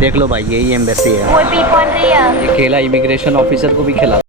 देख लो भाई, यही एम्बेसी है। कोई पी कौन रही है? ये केला इमिग्रेशन ऑफिसर को भी खिला।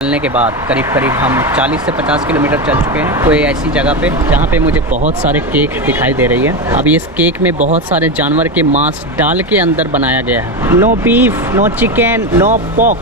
चलने के बाद करीब करीब हम 40 से 50 किलोमीटर चल चुके हैं कोई ऐसी जगह पे जहाँ पे मुझे बहुत सारे केक दिखाई दे रही है। अब इस केक में बहुत सारे जानवर के मांस डाल के अंदर बनाया गया है। No beef, no chicken, no pork.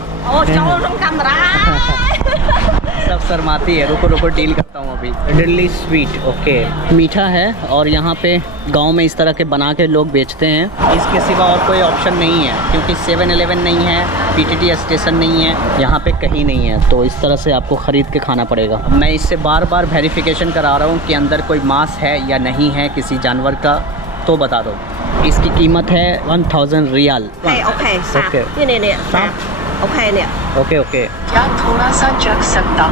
सब शर्माती है। रुको रुको डील करता हूँ अभी। इडली स्वीट, ओके, मीठा है। और यहाँ पे गांव में इस तरह के बना के लोग बेचते हैं। इसके सिवा और कोई ऑप्शन नहीं है क्योंकि 7-Eleven नहीं है, पीटीटी स्टेशन नहीं है, यहाँ पे कहीं नहीं है। तो इस तरह से आपको ख़रीद के खाना पड़ेगा। मैं इससे बार बार वेरिफिकेशन करा रहा हूँ कि अंदर कोई मांस है या नहीं है किसी जानवर का, तो बता दो। इसकी कीमत है 1000 रियाल। Okay okay. क्या थोड़ा सा जग सकता?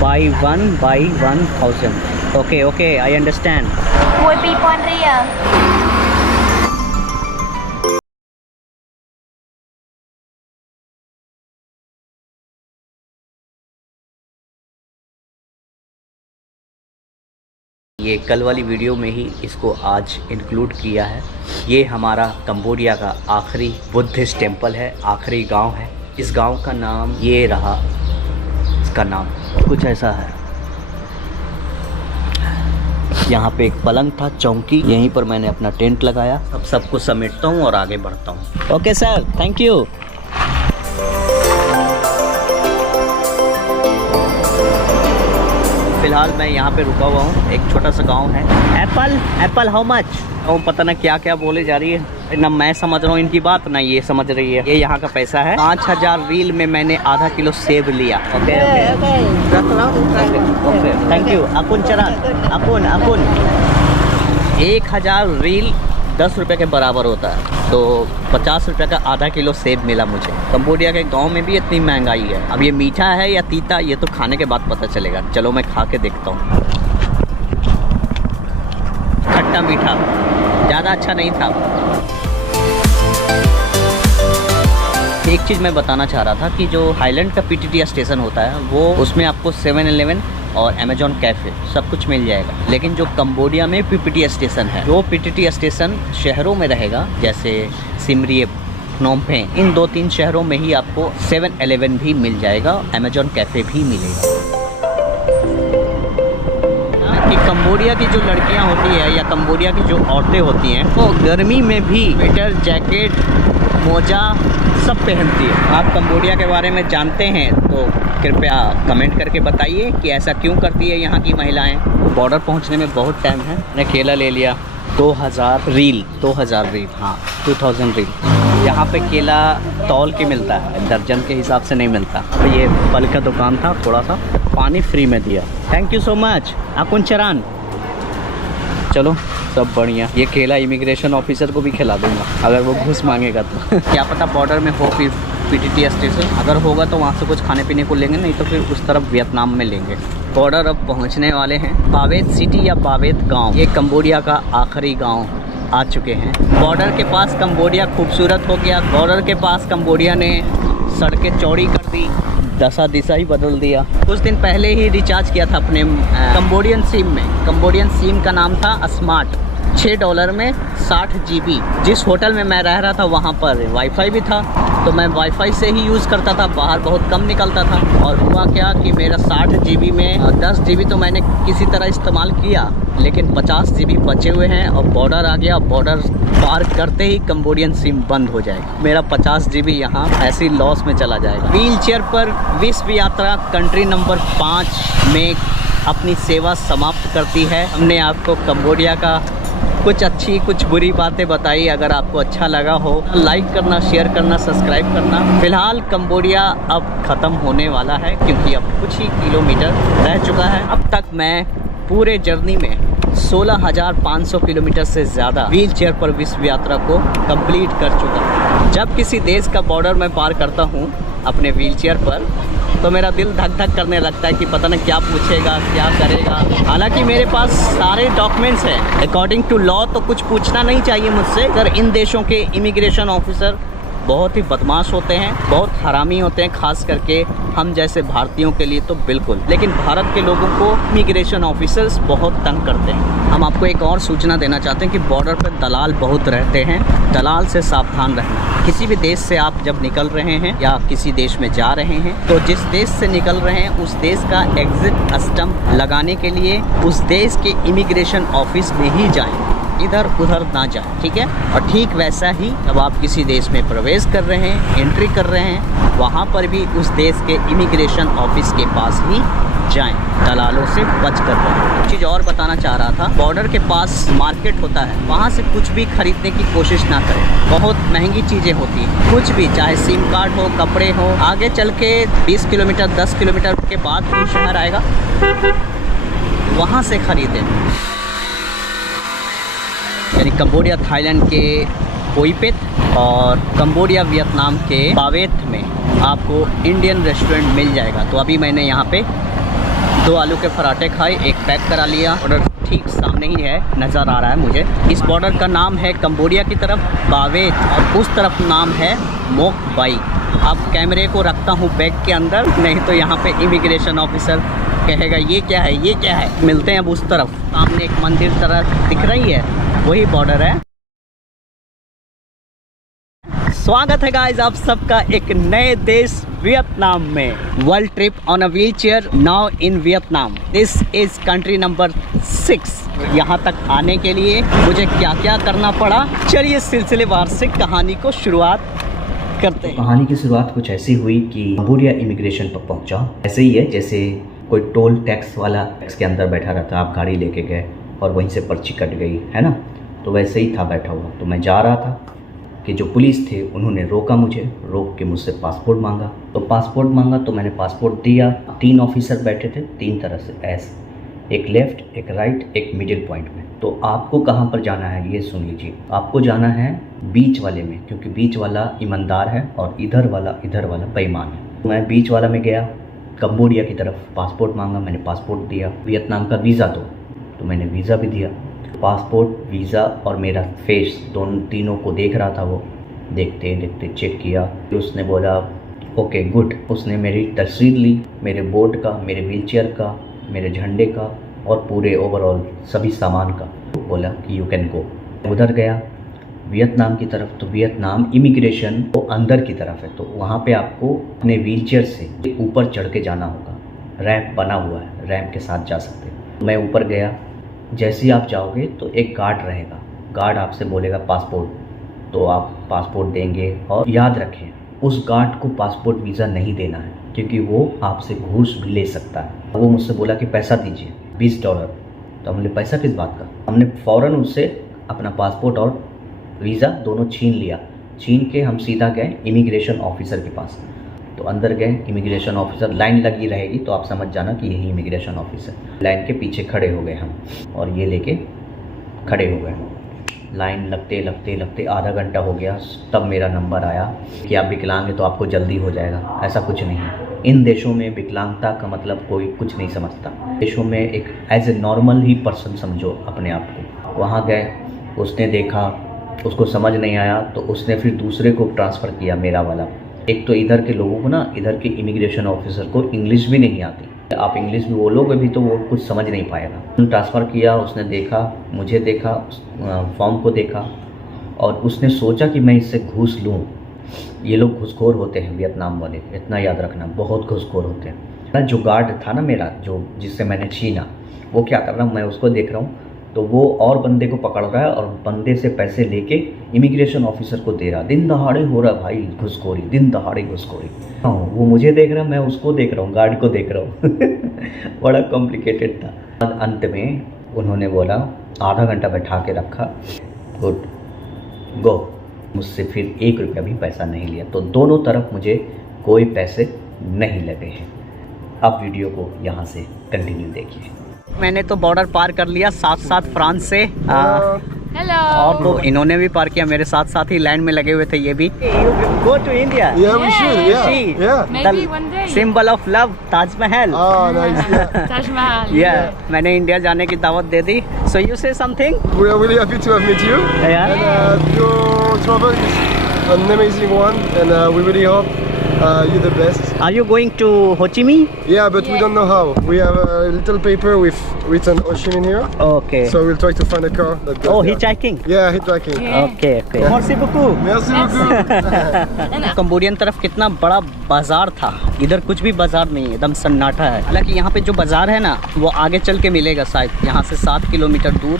By 1000। Okay okay, I understand. कोई पी कौन रही है? ये कल वाली वीडियो में ही इसको आज इंक्लूड किया है। ये हमारा कंबोडिया का आखिरी बुद्धिस्ट टेम्पल है, आखिरी गांव है। इस गांव का नाम ये रहा, इसका नाम कुछ ऐसा है। यहाँ पे एक पलंग था, चौकी, यहीं पर मैंने अपना टेंट लगाया। अब सबको समेटता हूँ और आगे बढ़ता हूँ। Okay sir, thank you. फिलहाल मैं यहाँ पे रुका हुआ हूँ, एक छोटा सा गांव है। Apple how much? पता ना क्या क्या बोले जा रही है, ना मैं समझ रहा हूँ इनकी बात, ना ये समझ रही है। ये यहाँ का पैसा है। 5000 रील में मैंने आधा किलो सेब लिया। Okay thank you. अपुन चरण, अपुन 1000 रील 10 रुपये के बराबर होता है, तो 50 रुपये का आधा किलो सेब मिला मुझे। कंबोडिया के गांव में भी इतनी महंगाई है। अब ये मीठा है या तीता, ये तो खाने के बाद पता चलेगा। चलो मैं खा के देखता हूँ। खट्टा मीठा, ज़्यादा अच्छा नहीं था। एक चीज़ मैं बताना चाह रहा था कि जो हाईलैंड का पीटीटी स्टेशन होता है, वो उसमें आपको 7-Eleven और अमेजॉन कैफ़े सब कुछ मिल जाएगा। लेकिन जो कंबोडिया में पीटीटी स्टेशन है, जो पीटीटी स्टेशन शहरों में रहेगा, जैसे सिम रिएप, प्नोम पेन, इन 2-3 शहरों में ही आपको 7-Eleven भी मिल जाएगा, अमेजॉन कैफ़े भी मिलेगा। कि कंबोडिया की जो लड़कियां होती है या कंबोडिया की जो औरतें होती हैं, वो गर्मी में भी स्वेटर, जैकेट, मोजा सब पहनती है। आप कंबोडिया के बारे में जानते हैं तो कृपया कमेंट करके बताइए कि ऐसा क्यों करती है यहाँ की महिलाएं। बॉर्डर पहुँचने में बहुत टाइम है। मैंने केला ले लिया, 2000 रील, हाँ 2000 रील। यहाँ पे केला तौल के मिलता है, दर्जन के हिसाब से नहीं मिलता। तो ये फल का दुकान था, थोड़ा सा पानी फ्री में दिया। थैंक यू सो मच अकुन चरान। चलो सब बढ़िया। ये केला इमिग्रेशन ऑफिसर को भी खिला दूंगा अगर वो घूस मांगेगा तो। क्या पता बॉर्डर में हो फिर पीटीटी स्टेशन, अगर होगा तो वहाँ से कुछ खाने पीने को लेंगे, नहीं तो फिर उस तरफ वियतनाम में लेंगे। बॉर्डर अब पहुँचने वाले हैं। बावेत सिटी या बावेत गाँव, ये कंबोडिया का आखिरी गाँव आ चुके हैं। बॉर्डर के पास कंबोडिया खूबसूरत हो गया। बॉर्डर के पास कंबोडिया ने सड़कें चौड़ी कर दी, दशा दिशा ही बदल दिया। कुछ दिन पहले ही रिचार्ज किया था अपने कंबोडियन सिम में। कंबोडियन सिम का नाम था स्मार्ट, $6 में 60 GB। जिस होटल में मैं रह रहा था वहाँ पर वाईफाई भी था, तो मैं वाईफाई से ही यूज़ करता था, बाहर बहुत कम निकलता था। और हुआ क्या कि मेरा 60 GB में 10 GB तो मैंने किसी तरह इस्तेमाल किया, लेकिन 50 GB बचे हुए हैं। और बॉर्डर आ गया, बॉर्डर पार करते ही कंबोडियन सिम बंद हो जाएगा। मेरा 50 GB यहाँ ऐसी लॉस में चला जाएगा। व्हील चेयर पर विश्व यात्रा कंट्री नंबर 5 में अपनी सेवा समाप्त करती है। हमने आपको कंबोडिया का कुछ अच्छी कुछ बुरी बातें बताई। अगर आपको अच्छा लगा हो लाइक करना, शेयर करना, सब्सक्राइब करना। फिलहाल कंबोडिया अब ख़त्म होने वाला है, क्योंकि अब कुछ ही किलोमीटर रह चुका है। अब तक मैं पूरे जर्नी में 16,500 किलोमीटर से ज़्यादा व्हील चेयर पर विश्व यात्रा को कंप्लीट कर चुका हूँ। जब किसी देश का बॉर्डर मैं पार करता हूँ अपने व्हील चेयर पर, तो मेरा दिल धक धक करने लगता है कि पता नहीं क्या पूछेगा, क्या करेगा। हालांकि मेरे पास सारे डॉक्यूमेंट्स हैं। अकॉर्डिंग टू लॉ तो कुछ पूछना नहीं चाहिए मुझसे। अगर इन देशों के इमिग्रेशन ऑफिसर बहुत ही बदमाश होते हैं, बहुत हरामी होते हैं, खास करके हम जैसे भारतीयों के लिए तो बिल्कुल। लेकिन भारत के लोगों को इमिग्रेशन ऑफिसर्स बहुत तंग करते हैं। हम आपको एक और सूचना देना चाहते हैं कि बॉर्डर पर दलाल बहुत रहते हैं। दलाल से सावधान रहना। किसी भी देश से आप जब निकल रहे हैं या किसी देश में जा रहे हैं, तो जिस देश से निकल रहे हैं उस देश का एग्जिट स्टंप लगाने के लिए उस देश के इमिग्रेशन ऑफिस में ही जाएं, इधर उधर ना जाए, ठीक है। और ठीक वैसा ही जब आप किसी देश में प्रवेश कर रहे हैं, एंट्री कर रहे हैं, वहाँ पर भी उस देश के इमिग्रेशन ऑफिस के पास ही जाएं, दलालों से बच कर रहें। एक चीज़ और बताना चाह रहा था, बॉर्डर के पास मार्केट होता है, वहाँ से कुछ भी खरीदने की कोशिश ना करें। बहुत महंगी चीज़ें होती हैं, कुछ भी, चाहे सिम कार्ड हो, कपड़े हो। आगे चल के 20 किलोमीटर 10 किलोमीटर के बाद कोई शहर आएगा, वहाँ से खरीदें। यानी कंबोडिया थाईलैंड के पोईपेत और कंबोडिया वियतनाम के बावेत में आपको इंडियन रेस्टोरेंट मिल जाएगा। तो अभी मैंने यहाँ पे 2 आलू के पराठे खाए, एक पैक करा लिया। ऑर्डर ठीक सामने ही है, नज़र आ रहा है मुझे। इस बॉर्डर का नाम है कंबोडिया की तरफ बावेत और उस तरफ नाम है मोक बाई। अब कैमरे को रखता हूँ बैग के अंदर, नहीं तो यहाँ पे इमिग्रेशन ऑफिसर कहेगा ये क्या है, ये क्या है। मिलते हैं अब उस तरफ, सामने एक मंदिर तरह दिख रही है, वही बॉर्डर है। स्वागत है गाइस आप सबका एक नए देश वियतनाम में। World trip on a wheel chair now in Vietnam. This is country number 6। यहाँ तक आने के लिए मुझे क्या क्या करना पड़ा, चलिए सिलसिलेवार से कहानी को शुरुआत करते हैं। कहानी की शुरुआत कुछ ऐसी हुई कि कंबोडिया इमिग्रेशन पर पहुंचा। ऐसे ही है जैसे कोई टोल टैक्स वाला टैक्स के अंदर बैठा रहता, आप गाड़ी लेके गए और वहीं से पर्ची कट गई, है ना। तो वैसे ही था बैठा हुआ। तो मैं जा रहा था कि जो पुलिस थे उन्होंने रोका मुझे, रोक के मुझसे पासपोर्ट मांगा। तो पासपोर्ट मांगा तो मैंने पासपोर्ट दिया। 3 ऑफिसर बैठे थे 3 तरह से ऐसे, एक लेफ़्ट, एक राइट, एक मिडिल पॉइंट में। तो आपको कहाँ पर जाना है ये सुन लीजिए। आपको जाना है बीच वाले में, क्योंकि बीच वाला ईमानदार है और इधर वाला बेईमान है। तो मैं बीच वाला में गया, कंबोडिया की तरफ। पासपोर्ट मांगा, मैंने पासपोर्ट दिया। वियतनाम का वीज़ा दो, तो मैंने वीज़ा भी दिया। पासपोर्ट, वीज़ा और मेरा फेस तीनों को देख रहा था वो। देखते देखते चेक किया, फिर उसने बोला ओके गुड। उसने मेरी तस्वीर ली, मेरे बोर्ड का, मेरे व्हीलचेयर का, मेरे झंडे का और पूरे ओवरऑल सभी सामान का। बोला कि यू कैन गो। उधर गया वियतनाम की तरफ। तो वियतनाम इमिग्रेशन वो अंदर की तरफ है, तो वहाँ पे आपको अपने व्हीलचेयर से ऊपर चढ़ के जाना होगा। रैंप बना हुआ है, रैंप के साथ जा सकते हैं। मैं ऊपर गया। जैसे ही आप जाओगे तो एक गार्ड रहेगा, गार्ड आपसे बोलेगा पासपोर्ट, तो आप पासपोर्ट देंगे। और याद रखें उस गार्ड को पासपोर्ट वीज़ा नहीं देना है, क्योंकि वो आपसे घूस भी ले सकता है। वो मुझसे बोला कि पैसा दीजिए $20। तो हमने पैसा किस बात का, हमने फ़ौरन उससे अपना पासपोर्ट और वीज़ा दोनों छीन लिया। छीन के हम सीधा गए इमिग्रेशन ऑफिसर के पास। तो अंदर गए, इमिग्रेशन ऑफिसर, लाइन लगी रहेगी तो आप समझ जाना कि यही इमिग्रेशन ऑफिसर। लाइन के पीछे खड़े हो गए हम और ये लेके खड़े हो गए। लाइन लगते लगते लगते आधा घंटा हो गया, तब मेरा नंबर आया कि आप विकलांग हैं तो आपको जल्दी हो जाएगा। ऐसा कुछ नहीं है। इन देशों में विकलांगता का मतलब कोई कुछ नहीं समझता। देशों में एक एज ए नॉर्मल ही पर्सन समझो अपने आप को। वहाँ गए, उसने देखा, उसको समझ नहीं आया तो उसने फिर दूसरे को ट्रांसफ़र किया, मेरा वाला। एक तो इधर के लोगों को ना, इधर के इमिग्रेशन ऑफिसर को इंग्लिश भी नहीं आती। आप इंग्लिश भी बोलोगे भी तो वो कुछ समझ नहीं पाएगा। ट्रांसफ़र किया, उसने देखा, मुझे देखा, फॉर्म को देखा और उसने सोचा कि मैं इससे घूस लूँ। ये लोग घूसखोर होते हैं वियतनाम वाले, इतना याद रखना, बहुत घूसखोर होते हैं। जो गार्ड था ना मेरा, जो जिससे मैंने छीना, वो क्या कर रहा हूँ, मैं उसको देख रहा हूँ तो वो और बंदे को पकड़ रहा है और बंदे से पैसे लेके इमिग्रेशन ऑफिसर को दे रहा। दिन दहाड़े हो रहा भाई घुसखोरी, दिन दहाड़े घुसखोरी। हाँ, वो मुझे देख रहा है, मैं उसको देख रहा हूँ, गार्ड को देख रहा हूँ। बड़ा कॉम्प्लिकेटेड था। अंत में उन्होंने बोला, आधा घंटा बैठा के रखा, गुड गो। मुझसे फिर 1 रुपया भी पैसा नहीं लिया। तो दोनों तरफ मुझे कोई पैसे नहीं लगे हैं। अब वीडियो को यहाँ से कंटिन्यू देखिए। मैंने तो बॉर्डर पार कर लिया साथ फ्रांस से। Hello. और तो इन्होंने भी पार किया, मेरे साथ ही लाइन में लगे हुए थे ये भी। Go to India. Yeah, we should. Yeah. Maybe one day. Symbol of love, Taj Mahal. Oh, nice. Yeah. Taj Mahal. मैंने इंडिया जाने की दावत दे दी। So you say something? We are really happy to have met you. Yeah. And your travel is an amazing one, and we really hope you're the best. Are you going to Ho Chi Minh? Yeah, but we don't know how. We have a little paper with written ocean in here, Okay. so we'll try to find a car that goes Oh, there. hitchhiking? Yeah, hitchhiking. Okay. Merci beaucoup. Merci beaucoup. Cambodian तरफ कितना बड़ा बाजार था, इधर कुछ भी बाजार नहीं है, एकदम सन्नाटा है। हालांकि यहाँ पे जो बाजार है ना, वो आगे चल के मिलेगा शायद। यहाँ से 7 किलोमीटर दूर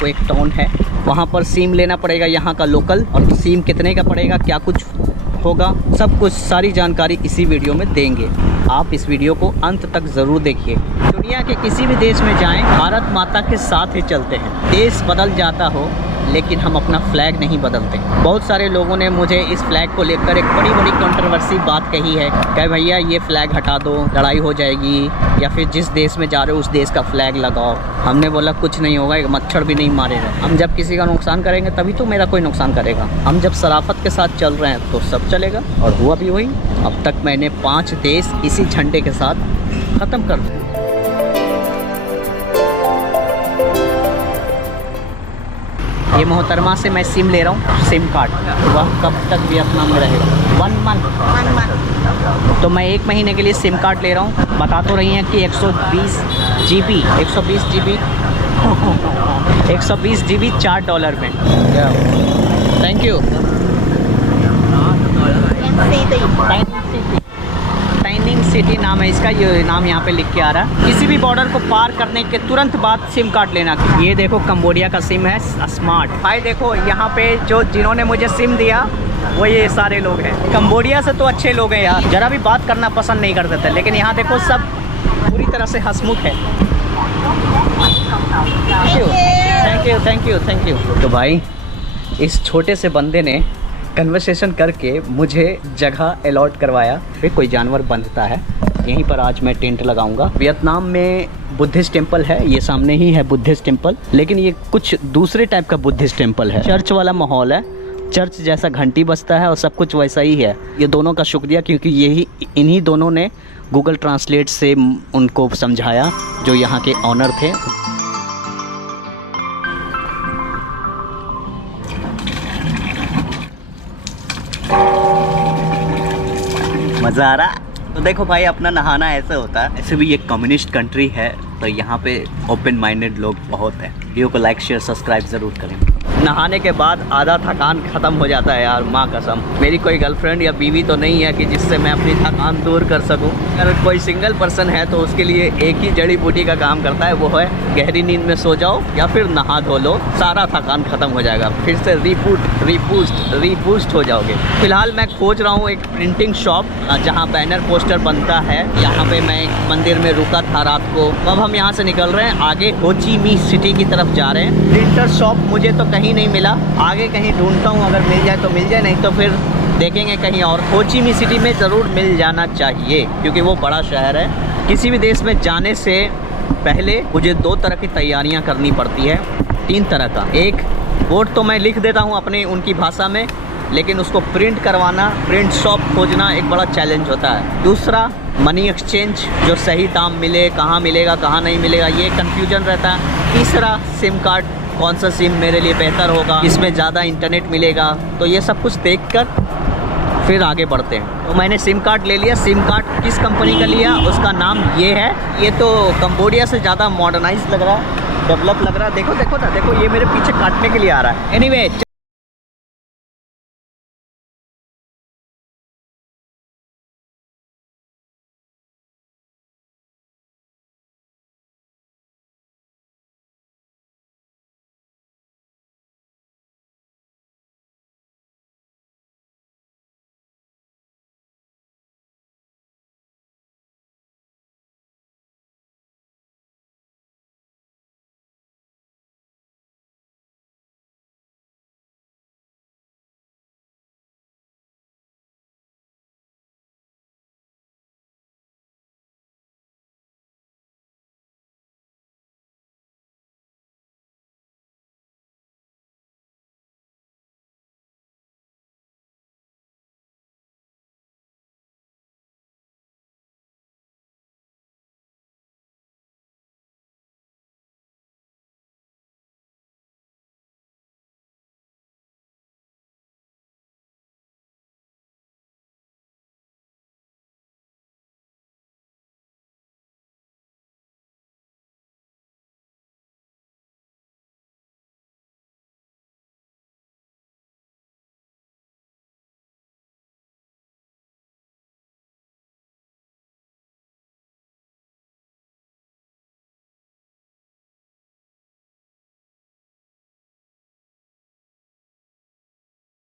वो एक टाउन है, वहाँ पर सिम लेना पड़ेगा यहाँ का लोकल। और सिम कितने का पड़ेगा, क्या कुछ होगा, सब कुछ सारी जानकारी इसी वीडियो में देंगे। आप इस वीडियो को अंत तक ज़रूर देखिए। दुनिया के किसी भी देश में जाएं, भारत माता के साथ ही चलते हैं। देश बदल जाता हो लेकिन हम अपना फ्लैग नहीं बदलते। बहुत सारे लोगों ने मुझे इस फ्लैग को लेकर एक बड़ी कंट्रोवर्सी बात कही है कि भैया ये फ्लैग हटा दो, लड़ाई हो जाएगी, या फिर जिस देश में जा रहे हो उस देश का फ्लैग लगाओ। हमने बोला कुछ नहीं होगा, एक मच्छर भी नहीं मारेगा। हम जब किसी का नुकसान करेंगे तभी तो मेरा कोई नुकसान करेगा। हम जब शराफत के साथ चल रहे हैं तो सब चलेगा, और हुआ भी वही। अब तक मैंने 5 देश इसी झंडे के साथ ख़त्म कर दिए। ये मोहतरमा से मैं सिम ले रहा हूँ, सिम कार्ड। वह कब तक वियतनाम में रहेगा। 1 मंथ। तो मैं 1 महीने के लिए सिम कार्ड ले रहा हूँ। बता तो रही हैं कि 120 GB 120 GB $4 में। Thank you. टाइनिंग सिटी नाम है इसका, ये नाम यहाँ पे लिख के आ रहा है। किसी भी बॉर्डर को पार करने के तुरंत बाद सिम कार्ड लेना। ये देखो कंबोडिया का सिम है स्मार्ट। भाई देखो यहाँ पे जिन्होंने मुझे सिम दिया वो ये सारे लोग हैं। कंबोडिया से तो अच्छे लोग हैं यार, जरा भी बात करना पसंद नहीं करते थे, लेकिन यहाँ देखो सब पूरी तरह से हंसमुख है। Thank you. तो भाई इस छोटे से बंदे ने कन्वर्सेशन करके मुझे जगह अलॉट करवाया। फिर कोई जानवर बंधता है, यहीं पर आज मैं टेंट लगाऊंगा। वियतनाम में बुद्धिस्ट टेम्पल है, ये सामने ही है बुद्धिस्ट टेम्पल, लेकिन ये कुछ दूसरे टाइप का बुद्धिस्ट टेम्पल है। चर्च वाला माहौल है, चर्च जैसा घंटी बजता है और सब कुछ वैसा ही है। ये दोनों का शुक्रिया, क्योंकि इन्हीं दोनों ने गूगल ट्रांसलेट से उनको समझाया, जो यहाँ के ऑनर थे। मज़ा आ रहा। तो देखो भाई, अपना नहाना ऐसे होता है। ऐसे भी ये कम्युनिस्ट कंट्री है, तो यहाँ पे ओपन माइंडेड लोग बहुत हैं। वीडियो को लाइक शेयर सब्सक्राइब ज़रूर करें। नहाने के बाद आधा थकान ख़त्म हो जाता है यार, माँ कसम। मेरी कोई गर्लफ्रेंड या बीवी तो नहीं है कि जिससे मैं अपनी थकान दूर कर सकूं। अगर कोई सिंगल पर्सन है तो उसके लिए एक ही जड़ी बूटी का काम करता है, वो है गहरी नींद में सो जाओ या फिर नहा धो लो, सारा थकान ख़त्म हो जाएगा। फिर से रीबूस्ट हो जाओगे। फिलहाल मैं खोज रहा हूँ एक प्रिंटिंग शॉप जहाँ बैनर पोस्टर बनता है। यहाँ पे मैं एक मंदिर में रुका था रात को। अब हम यहाँ से निकल रहे हैं, आगे हो ची मिन्ह सिटी की तरफ जा रहे हैं। प्रिंटर शॉप मुझे तो कहीं नहीं मिला, आगे कहीं ढूंढता हूँ, अगर मिल जाए तो मिल जाए, नहीं तो फिर देखेंगे कहीं और। हो ची मिन्ह सिटी में ज़रूर मिल जाना चाहिए, क्योंकि वो बड़ा शहर है। किसी भी देश में जाने से पहले मुझे 2 तरह की तैयारियां करनी पड़ती है, 3 तरह का। एक, बोर्ड तो मैं लिख देता हूँ अपनी उनकी भाषा में, लेकिन उसको प्रिंट करवाना, प्रिंट शॉप खोजना एक बड़ा चैलेंज होता है। दूसरा, मनी एक्सचेंज, जो सही दाम मिले, कहाँ मिलेगा कहाँ नहीं मिलेगा, ये कन्फ्यूजन रहता है। तीसरा, सिम कार्ड, कौन सा सिम मेरे लिए बेहतर होगा, इसमें ज़्यादा इंटरनेट मिलेगा। तो ये सब कुछ देखकर फिर आगे बढ़ते हैं। तो मैंने सिम कार्ड ले लिया। सिम कार्ड किस कंपनी का लिया, उसका नाम ये है। ये तो कंबोडिया से ज़्यादा मॉडर्नाइज लग रहा है, डेवलप लग रहा है। देखो, ये मेरे पीछे काटने के लिए आ रहा है। एनीवे